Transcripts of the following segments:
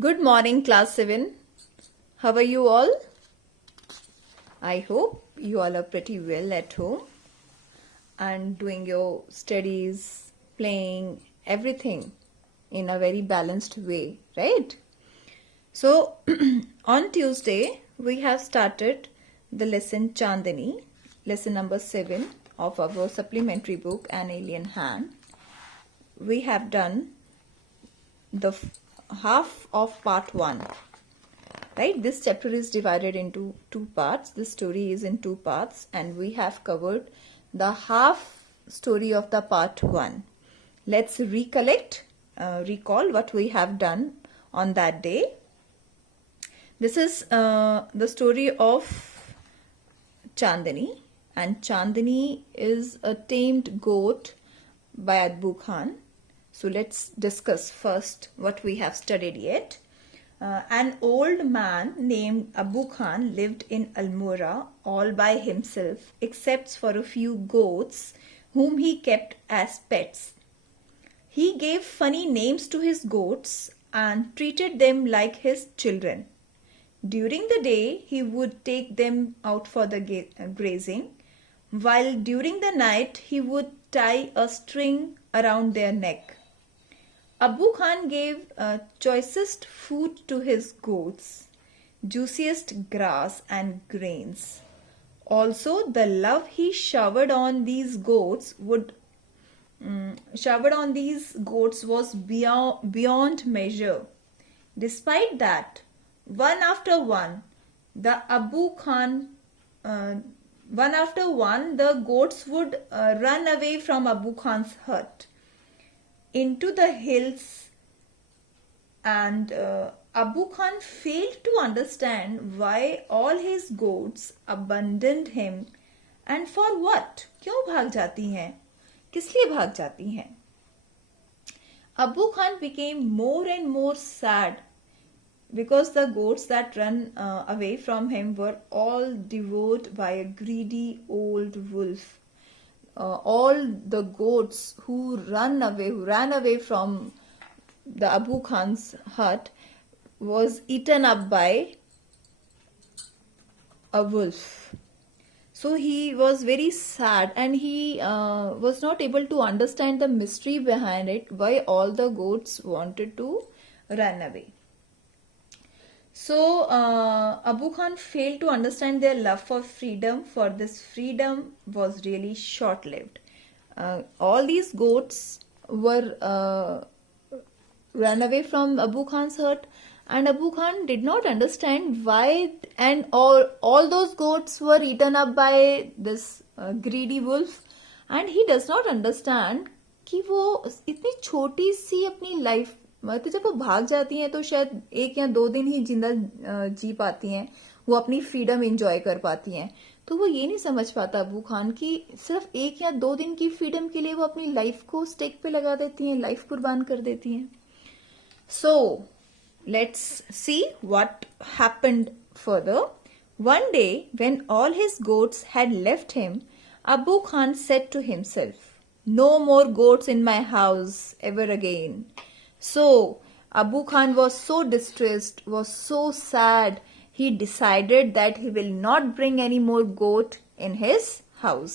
Good morning, class 7. How are you all? I hope you all are pretty well at home and doing your studies, playing, everything in a very balanced way, right? So, on Tuesday, we have started the lesson Chandani, lesson number 7 of our supplementary book, An Alien Hand. We have done the half of part 1. Right, this chapter is divided into two parts. This story is in two parts, and we have covered the half story of the part 1. Let's recall what we have done on that day. This is the story of Chandani, and Chandani is a tamed goat by Adbu Khan. So let's discuss first what we have studied yet. An old man named Abu Khan lived in Almora all by himself, except for a few goats whom he kept as pets. He gave funny names to his goats and treated them like his children. During the day, he would take them out for the grazing, while during the night, he would tie a string around their neck. Abu Khan gave choicest food to his goats, juiciest grass and grains. Also, the love he showered on these goats was beyond measure. Despite that, one after one, the Abu Khan, one after one, the goats would run away from Abu Khan's hut into the hills, and Abu Khan failed to understand why all his goats abandoned him and for what? क्यों भाग जाती हैं? किस लिए भाग जाती हैं? Abu Khan became more and more sad because the goats that ran away from him were all devoured by a greedy old wolf. All the goats who ran away from the Abu Khan's hut was eaten up by a wolf. So he was very sad, and he was not able to understand the mystery behind it, why all the goats wanted to run away. So Abu Khan failed to understand their love for freedom, for this freedom was really short-lived. All these goats were ran away from Abu Khan's hut, and Abu Khan did not understand why, and all those goats were eaten up by this greedy wolf, and he does not understand कि वो इतनी छोटी सी अपनी life, मतलब जब वो भाग जाती हैं तो शायद 1 या 2 दिन ही जिंदा जी पाती हैं, वो अपनी फ्रीडम एंजॉय कर पाती हैं. तो वो ये नहीं समझ पाता अबू खान कि सिर्फ 1 या 2 दिन की फ्रीडम के लिए वो अपनी लाइफ को स्टेक पे लगा देती हैं, लाइफ कुर्बान कर देती हैं. So let's see what happened further. One day, when all his goats had left him, Abu Khan said to himself, "No more goats in my house ever again." So, Abu Khan was so distressed, was so sad, he decided that he will not bring any more goat in his house.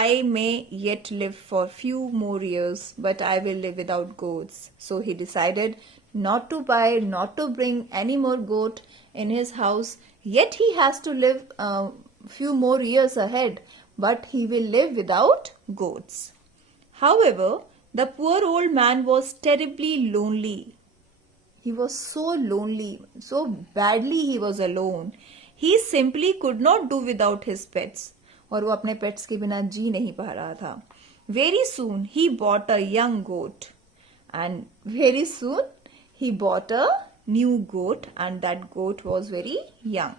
I may yet live for few more years, but I will live without goats. So he decided not to buy, not to bring any more goat in his house. Yet he has to live few more years ahead, but he will live without goats. However, the poor old man was terribly lonely. He was so lonely, so badly he was alone. He simply could not do without his pets. और वो अपने pets के बिना जी नहीं पा रहा था. Very soon he bought a young goat, and very soon he bought a new goat, and that goat was very young.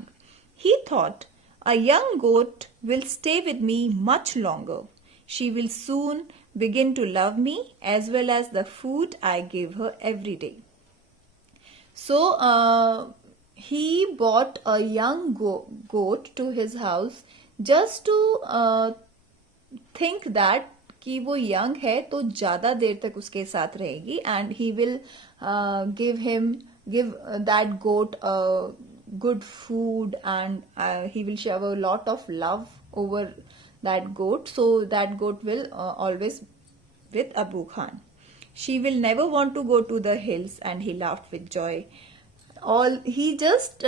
He thought, a young goat will stay with me much longer. She will soon begin to love me as well as the food I give her every day. So he bought a young goat to his house just to think that कि वो young है तो ज़्यादा देर तक उसके साथ रहेगी, and he will give him give that goat good food, and he will shower a lot of love over that goat, so that goat will always with Abu Khan. She will never want to go to the hills, and he laughed with joy. All he just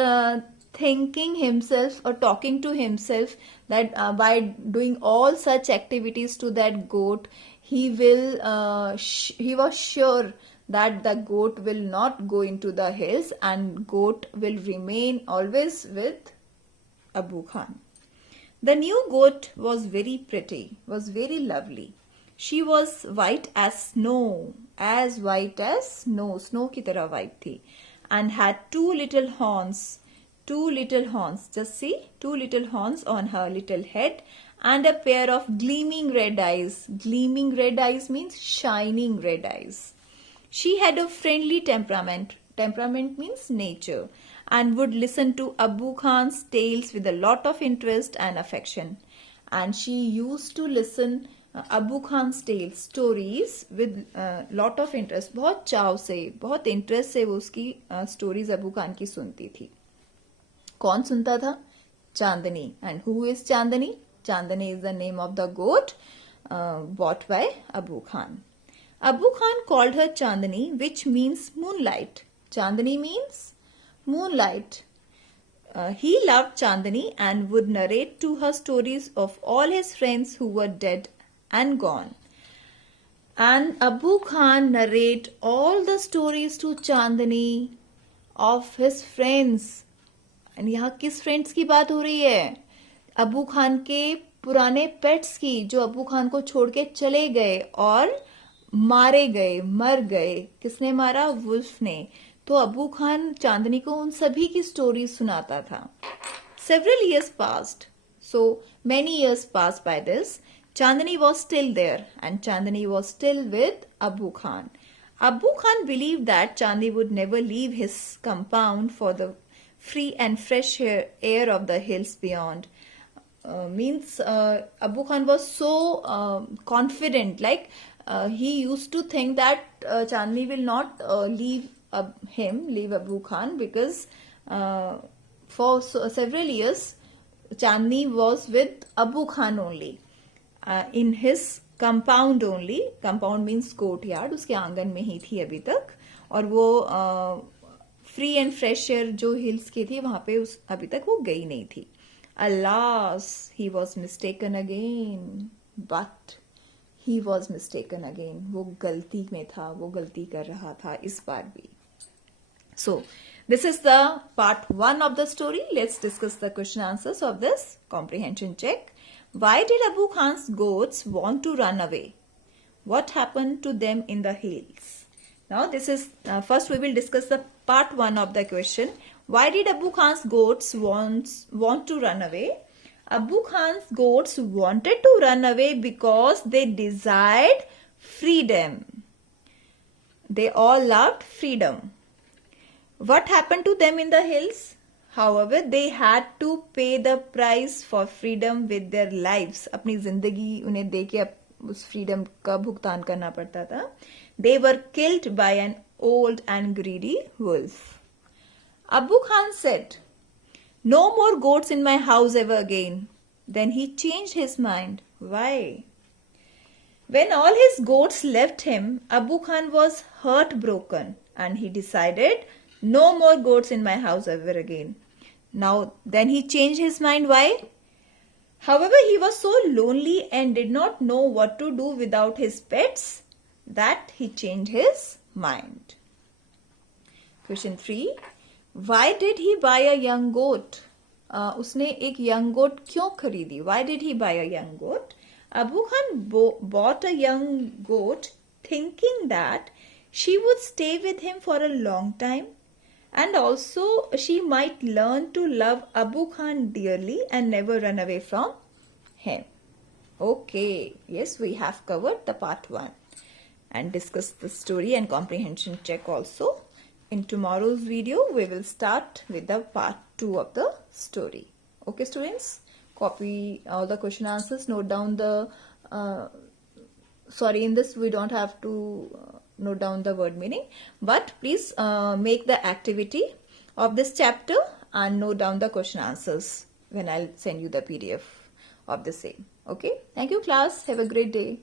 thinking himself or talking to himself that by doing all such activities to that goat, he will he was sure that the goat will not go into the hills, and goat will remain always with Abu Khan. The new goat was very pretty, was very lovely. She was white as white as snow, snow की तरह white थी, and had two little horns, just see, two little horns on her little head, and a pair of gleaming red eyes. Gleaming red eyes means shining red eyes. She had a friendly temperament. Temperament means nature, and would listen to Abu Khan's tales with a lot of interest and affection. And she used to listen Abu Khan's tales, stories with lot of interest. बहुत चाव से, बहुत interest से वो उसकी stories Abu Khan की सुनती थी. कौन सुनता था? Chandani. And who is Chandani? Chandani is the name of the goat bought by Abu Khan. Abu Khan called her Chandani, which means moonlight. Chandani means moonlight. He loved Chandani and would narrate to her stories of all his friends who were dead and gone. And Abu Khan narrate all the stories to Chandani of his friends. And यहाँ किस friends की बात हो रही है? अबू खान के पुराने pets की, जो अबू खान को छोड़ के चले गए और मारे गए, मर गए. किसने मारा? वुल्फ ने. तो अबू खान चांदनी को उन सभी की स्टोरी सुनाता था. Several years passed. So many years passed by this. Chandani was still there, and Chandani was still with Abu Khan. Abu Khan believed that Chandni would never leave his compound for the free and fresh air of the hills beyond. Abu Khan was so confident, like he used to think that Chandni will not leave Abu Khan, because for several years Chandni was with Abu Khan only, in his compound only. Compound means courtyard. उसके आंगन में ही थी अभी तक, और वो free and fresh air जो hills की थी वहां पे अभी तक वो गई नहीं थी. Alas, he was mistaken again. But he was mistaken again. वो गलती में था, वो गलती कर रहा था इस बार भी. So, this is the part 1 of the story. Let's discuss the question answers of this comprehension check. Why did Abu Khan's goats want to run away? What happened to them in the hills? Now, this is first we will discuss the part 1 of the question. Why did Abu Khan's goats want to run away? Abu Khan's goats wanted to run away because they desired freedom. They all loved freedom. What happened to them in the hills? However, they had to pay the price for freedom with their lives. अपनी जिंदगी उन्हें देके उस freedom का भुगतान करना पड़ता था. They were killed by an old and greedy wolf. Abu Khan said, "No more goats in my house ever again." Then he changed his mind. Why? When all his goats left him, Abu Khan was heartbroken, and he decided, no more goats in my house ever again. Now, then he changed his mind. Why? However, he was so lonely and did not know what to do without his pets that he changed his mind. Question 3. Why did he buy a young goat? उसने एक young goat क्यों खरीदी? Why did he buy a young goat? Abu Khan bought a young goat thinking that she would stay with him for a long time, and also she might learn to love Abu Khan dearly and never run away from him. Okay, yes, we have covered the part 1 and discussed the story and comprehension check also. In tomorrow's video, we will start with the part 2 of the story. Okay, students? Copy all the question answers, note down the... in this we don't have to note down the word meaning, but please make the activity of this chapter and note down the question answers when I'll send you the PDF of the same. Okay, thank you class, have a great day.